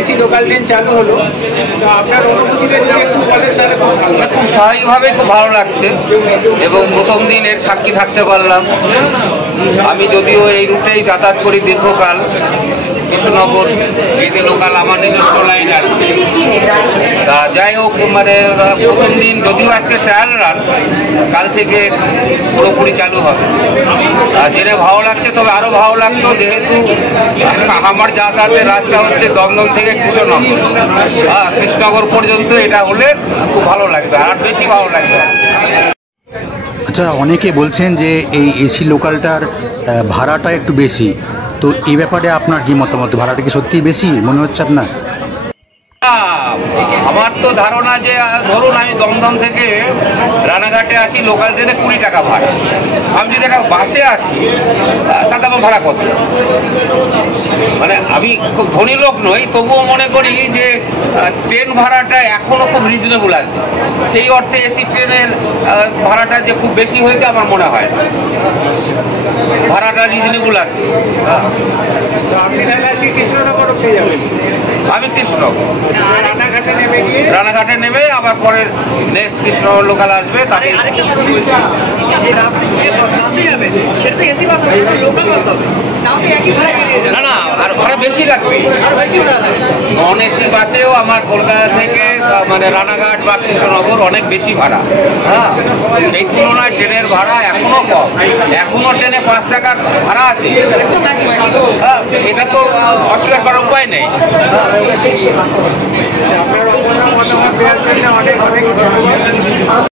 AC local train চালু হলো, তো আপনার অনুভূতিটা যদি একটু বলেন তাহলে খুব ভালো। খুব স্বাভাবিকভাবে খুব ভালো লাগছে এবং প্রথম দিন এর সাক্ষী থাকতে পারলাম। আমি যদিও এই রুটেই যাতায়াত করি দীর্ঘকাল, কৃষ্ণনগর এতে লোকাল আমার নিজস্ব লাইন আর তা যাই হোক, মানে প্রথম দিন যদিও আজকে ট্রায়াল রান, কাল থেকে পুরোপুরি চালু হবে। জেনে ভালো লাগছে, তবে আরও ভালো লাগতো যেহেতু আমার যাতায়াতের রাস্তা হচ্ছে দমদম থেকে কৃষ্ণনগর, কৃষ্ণনগর পর্যন্ত এটা হলে খুব ভালো লাগবে, আর বেশি ভালো লাগবে। আচ্ছা, অনেকে বলছেন যে এই এসি লোকালটার ভাড়াটা একটু বেশি, তো এই ব্যাপারে আপনার কি মতামত? ভাড়াটা কি সত্যিই বেশি মনে হচ্ছে আপনার? আমার তো ধারণা যে ধরুন আমি দমদম থেকে রানাঘাটে আসি লোকাল ট্রেনে 20 টাকা ভাড়া, আমি যদি একটা বাসে আসি তাতে আমার ভাড়া কত? মানে আমি খুব ধনী লোক নই, তবুও মনে করি যে ট্রেন ভাড়াটা এখনও খুব রিজনেবল আছে। সেই অর্থে এসি ট্রেনের ভাড়াটা যে খুব বেশি হয়েছে আমার মনে হয়, ভাড়াটা রিজনেবল আছে। তো আপনি তাহলে আজকে কৃষ্ণনগর পেয়ে যাবেন? আমি কৃষ্ণনগর রানাঘাটে নেমে আবার পরের নেক্সট কৃষ্ণনগর লোকাল আসবে, তাকে না না আর ভাড়া বেশি লাগবে। নন এসি বাসেও আমার কলকাতা থেকে মানে রানাঘাট বা কৃষ্ণনগর অনেক বেশি ভাড়া। হ্যাঁ, সেই তুলনায় ট্রেনের ভাড়া এখনো কম, এখনো ট্রেনে 5 টাকা ভাড়া আছে। হ্যাঁ, এটা তো অস্বীকার করার উপায় নেই। আপনার মতামত দেওয়ার জন্য অনেক অনেক ধন্যবাদ।